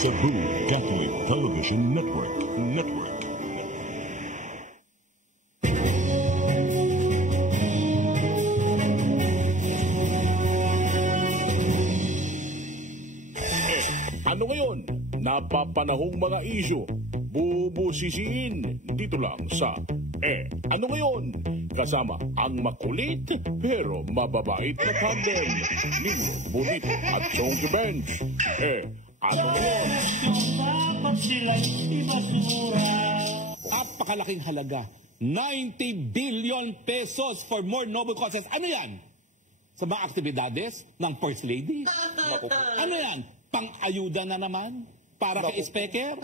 Cebu Catholic Television Network. Ano ngayon? Napapanahong mga isyu. Bubusisiin dito lang sa Ano Ngayon? Kasama ang makulit pero mababait na tandem. Nino Bonito at Chonky Bench. Ano Ngayon? Napakalaking halaga. 90 billion pesos for more noble causes. Ano yan? Sa mga aktibidades ng First Lady? Ano yan? Pang-ayuda na naman? Para kay Speaker?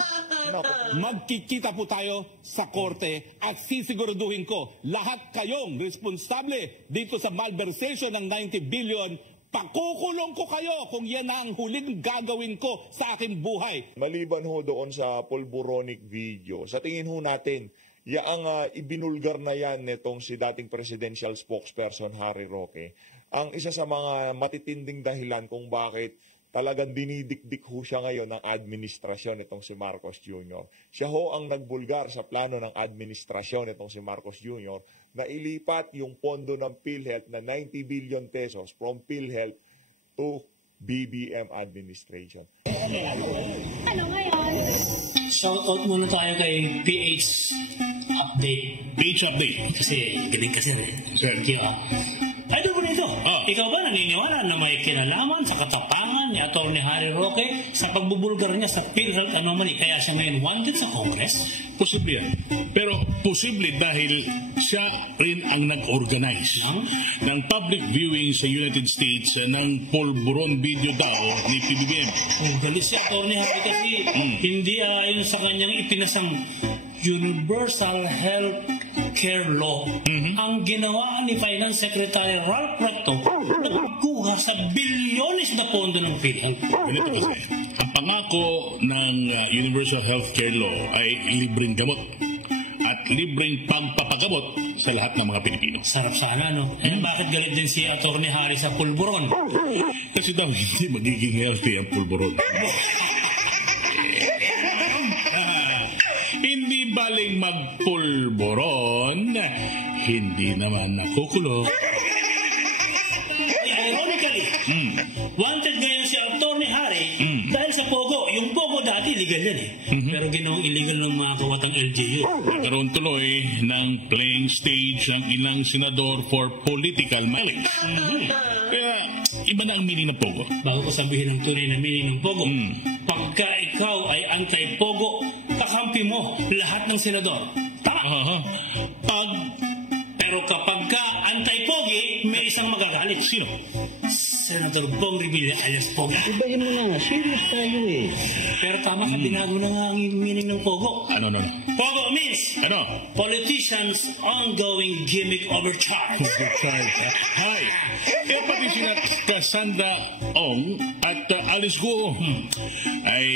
Magkikita po tayo sa korte at sisiguraduhin ko lahat kayong responsable dito sa malversation ng 90 billion. Pakukulong ko kayo kung yan ang huling gagawin ko sa aking buhay. Maliban ho doon sa pulburonic video, sa tingin ho natin, yaang ibinulgar na yan nitong si dating presidential spokesperson Harry Roque, ang isa sa mga matitinding dahilan kung bakit talagang dinidikdik ho siya ngayon ng administrasyon itong si Marcos Jr. Siya ho ang nagbulgar sa plano ng administrasyon itong si Marcos Jr. na ilipat yung pondo ng PhilHealth na 90 billion pesos from PhilHealth to BBM administration. Ano ngayon? Shoutout muna tayo kay PH Update. PH Update. Kasi galing kasi rin. Sir. Thank you. Idol mo nito. Ikaw ba naniniwala na may kinalaman sa katapangan ni Atty. Harry Roque sa pagbubulgar niya sa PhilHealth anomaly kaya siya ngayon wanted sa Congress? Posible yan. Pero posible dahil siya rin ang nag-organize ng public viewing sa United States ng pulburon video daw ni PBBM. Galit si Atty. Harry kasi hindi ayon sa kanyang ipinasang Universal Health Care Law. Ang ginawa ni Finance Secretary Ralph Recto nagkuha sa bilyones na pondo ng PhilHealth. Ang pangako ng Universal Health Care Law ay libreng gamot at libreng pagpapagamot sa lahat ng mga Pilipino. Sarap sana, no? Bakit galit din si Atty. Harry sa pulburon? Kasi daw hindi magiging healthy ang pulburon. Hindi baling magpulburon, hindi naman nakukulo. Ironically, wanted ngayon si Atty. Harry dahil sa Pogo. Yung Pogo dati, illegal yan eh. Pero ginawang illegal ng mga kawatang LGU. Nagkaroon tuloy ng playing stage ng ilang senador for political mileage. Kaya iba na ang meaning ng Pogo. Bago ko sabihin ang tunay na meaning ng Pogo, pagka ikaw ay anti-Pogo, kakampi mo lahat ng senador. Tama? Pero kapag ka anti-Pogi, may isang magagalit. Sino? Senator Bong Revilla alias Pogo. Ibahin mo na nga, serious tayo eh. Pero tama ka, binago na nga ang meaning ng Pogo. Ano? Pogo means politicians ongoing gimmick overcharge. Hi! Kaya pati sila Cassandra Ong at Alice Guo ay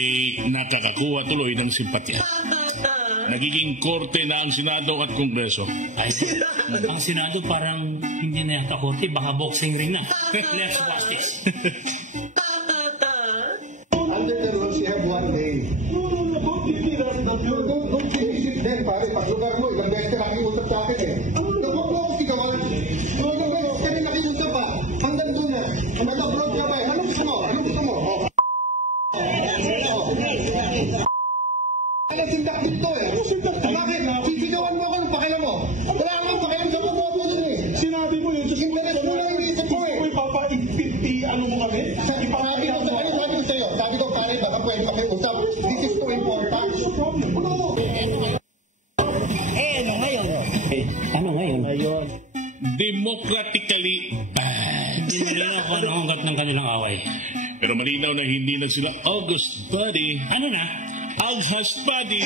nakakakuha tuloy ng simpatya. Nagiging korte na ang Senado at Kongreso. Ang Senado parang hindi na yata korte, baka boxing ring na. Let's watch this. Under the rules, you have 1 day. Don't finish it then, pare. Pag lugar mo, ilang beses ka nakiusap sa akin eh. Huwag mo akong sigawan. Kami nakiusap pa. Hanggang doon na. Nag-upload ka pa eh. Anong gusto mo? Ano sindak dito eh? Bakit? Sisigawan mo ako ng pakialam mo. Wala akong pakialam sa maboto dun eh. Sinabi mo yun. Interest mo lang yung isip ko eh. Ano mo kami? Iparabi ko sa kanya, sabi ko sa'yo. Sabi ko, pare, baka pwede pakiusap. This is too important. Ano ngayon? Democratically bad. Hindi nila ako nahunggap ng kanilang away. Pero malinaw na hindi na sila August Buddy. Ano na? August Buddy.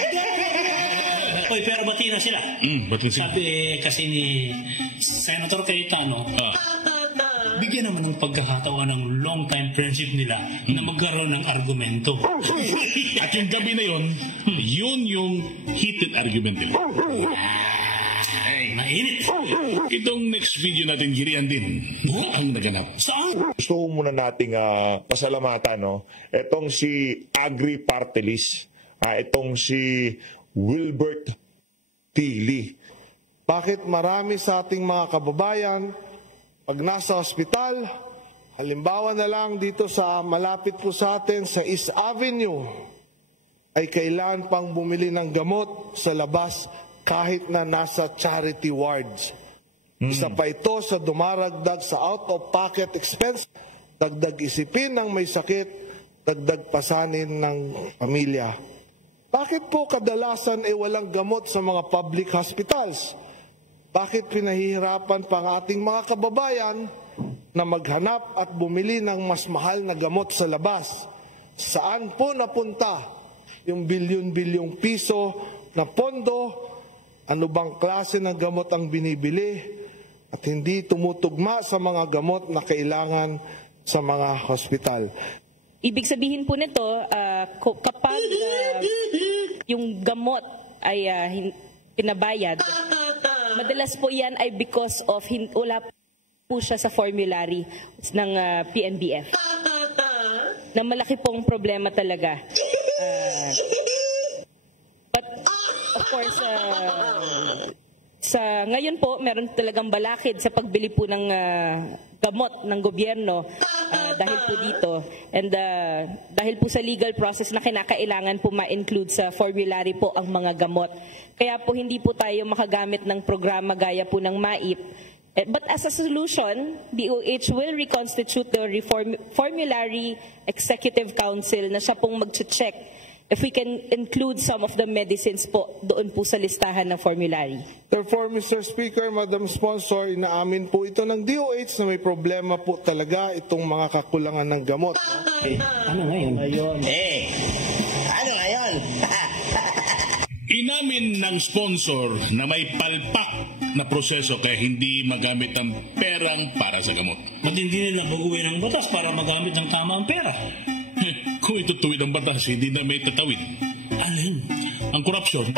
Oy, pero bati na sila. Bati sila. Sabi kasi ni Senator Cayetano, bigyan naman ng pagkakataon ng long-time friendship nila na magkaroon ng argumento. At yung gabi na yun yung heated argument nila. Nainit. Itong next video natin, girian din ang naganap. Saan? Gusto ko muna nating pasalamatan, no? Itong si Agri Partelis, itong si Wilbert Tili. Bakit marami sa ating mga kababayan, pag nasa ospital, halimbawa na lang dito sa malapit po sa atin sa East Avenue, ay kailangan pang bumili ng gamot sa labas kahit na nasa charity wards. Isa pa ito sa dumaragdag sa out-of-pocket expense, dagdag isipin ng may sakit, dagdag pasanin ng pamilya. Bakit po kadalasan ay walang gamot sa mga public hospitals? Bakit pinahihirapan pa ang ating mga kababayan na maghanap at bumili ng mas mahal na gamot sa labas? Saan po napunta yung bilyon-bilyong piso na pondo? Ano bang klase ng gamot ang binibili? At hindi tumutugma sa mga gamot na kailangan sa mga hospital. Ibig sabihin po nito, kapag yung gamot ay pinabayad, madalas po yan ay because of wala po siya sa formulary ng PNBF. Na malaki pong problema talaga. But of course, sa ngayon po, meron talagang balakid sa pagbili po ng gamot ng gobyerno dahil po dito. And dahil po sa legal process na kinakailangan po ma-include sa formulary po ang mga gamot. Kaya po hindi po tayo makagamit ng programa gaya po ng MAIP. But as a solution, DOH will reconstitute the Formulary Executive Council na siya pong mag-check if we can include some of the medicines po doon po sa listahan ng formulary. Therefore, Mr. Speaker, Madam Sponsor, inaamin po ito ng DOH na may problema po talaga itong mga kakulangan ng gamot. Ano ngayon? Ano ngayon? Inamin ng sponsor na may palpak na proseso kaya hindi magamit ang perang para sa gamot. At hindi nila baguhin ang batas para magamit ng tama ang pera. Kung itutuwid ang batas, hindi na may tatawid. Alin? Ang korupsyon.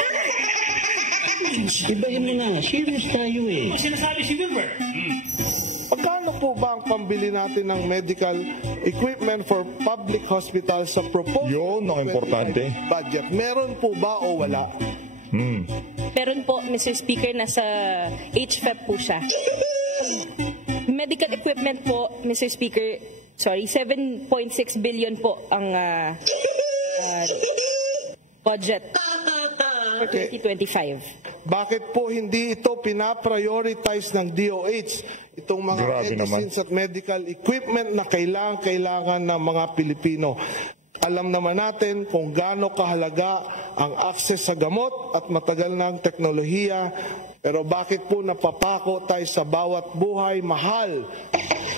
Iba yung mga serious tayo eh. Ang sinasabi si Wilbert. Pagkano po ba ang pambili natin ng medical equipment for public hospitals sa proposed Yun, ang importante. budget? Meron po ba o wala? Meron po, Mr. Speaker, nasa HFEP po siya. Medical equipment po, Mr. Speaker, 7.6 billion po ang budget for 2025. Bakit po hindi ito pinaprioritize ng DOH itong mga medicines at medical equipment na kailangan ng mga Pilipino? Alam naman natin kung gaano kahalaga ang access sa gamot at matagal ng teknolohiya, pero bakit po napapako tayo sa bawat buhay mahal?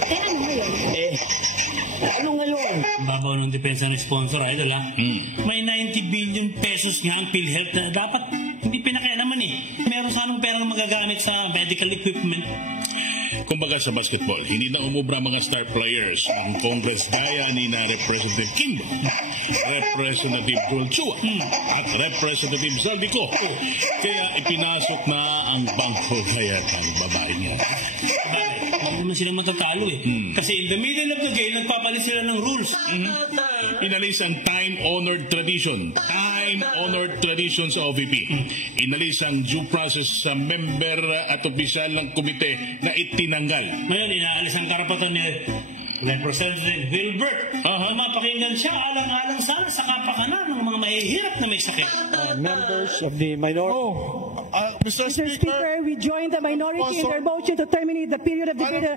Ano ngayon? Ano ngayon? Babaw ng depensa ng sponsor, idol ha? May 90 billion pesos nga ang PhilHealth na dapat hindi pinakailaman eh. Meron sanang perang magagamit sa medical equipment. Kumbaga sa basketball, hindi na umubra mga star players ng Congress gaya ni na Representative Kimbo, Representative Joel Chua, at Representative Zaldico. Kaya ipinasok na ang bangko kaya ang babae niya. Bakit naman sila matatalo eh? Kasi in the middle of the game, nagpapalit sila ng rules. Inalis ang time-honored tradition. Time-honored tradition sa OVP. Inalis ang due process sa member at opisyal ng komite na itinanggal. Ngayon, inaalis ang karapatan ni Representative Wilbert. Na mapakinggan siya alang-alang sana sa kapakanan ng mga mahihirap na may sakit. Members of the minority. Mr. Speaker, we join the minority in their motion to terminate the period of debate.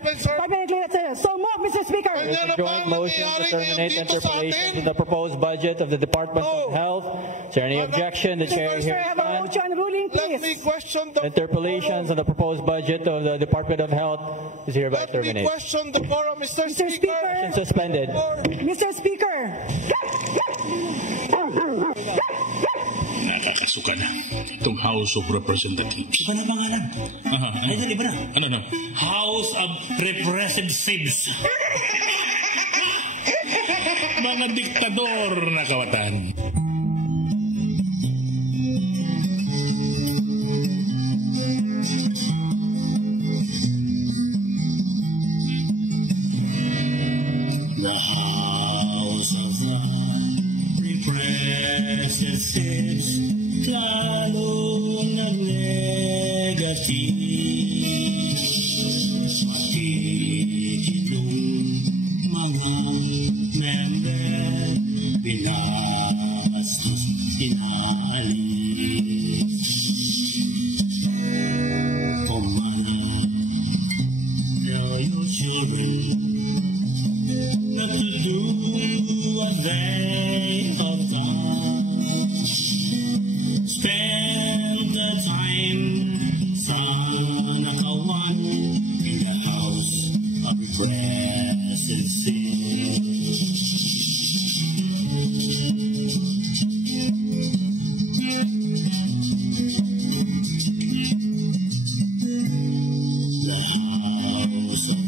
So move, Mr. Speaker. There's a joint motion to terminate interpolations in the proposed budget of the Department of Health. Is there any objection? The chair Speaker, hears have a none. motion ruling, please. Let me question the Interpolations on the proposed budget of the Department of Health is hereby Let me terminated. question the forum, Mr. Mr. Speaker. Motion suspended. Mr. Speaker. Nakakasuka na itong House of Representatives. Iba na pangalan. Idol, iba na. Ano na? House of Representatives. Mga diktador na kawatan. The House of Representatives lalo nag-negative. Matititong mga member pinasas, inaalis. Pumana, tell your children not to do what they have done. Spend the time sa nakawan in the House of Representatives. The House of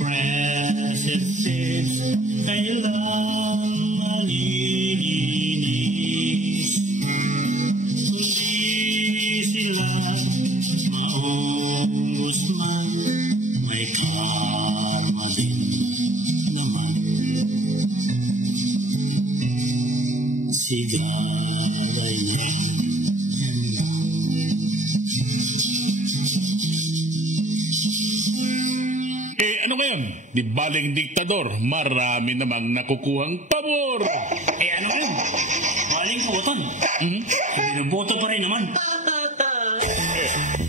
Representatives kailang malinis. Kundi sila Maong Guzman, may karma din naman. Sigarayan. Ano ngayon? Di baling diktador, marami namang nakukuhang pabor. Ano ngayon? Baling kawotan. Binoboto pa rin naman.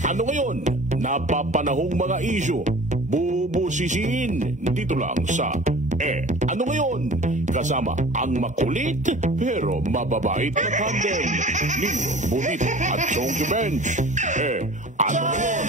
Ano ngayon? Napapanahong mga isyu, bubusisiin dito lang sa Ano ngayon? Kasama ang makulit pero mababait na tandem ni Bonito at Chonky Bench. Ano ngayon?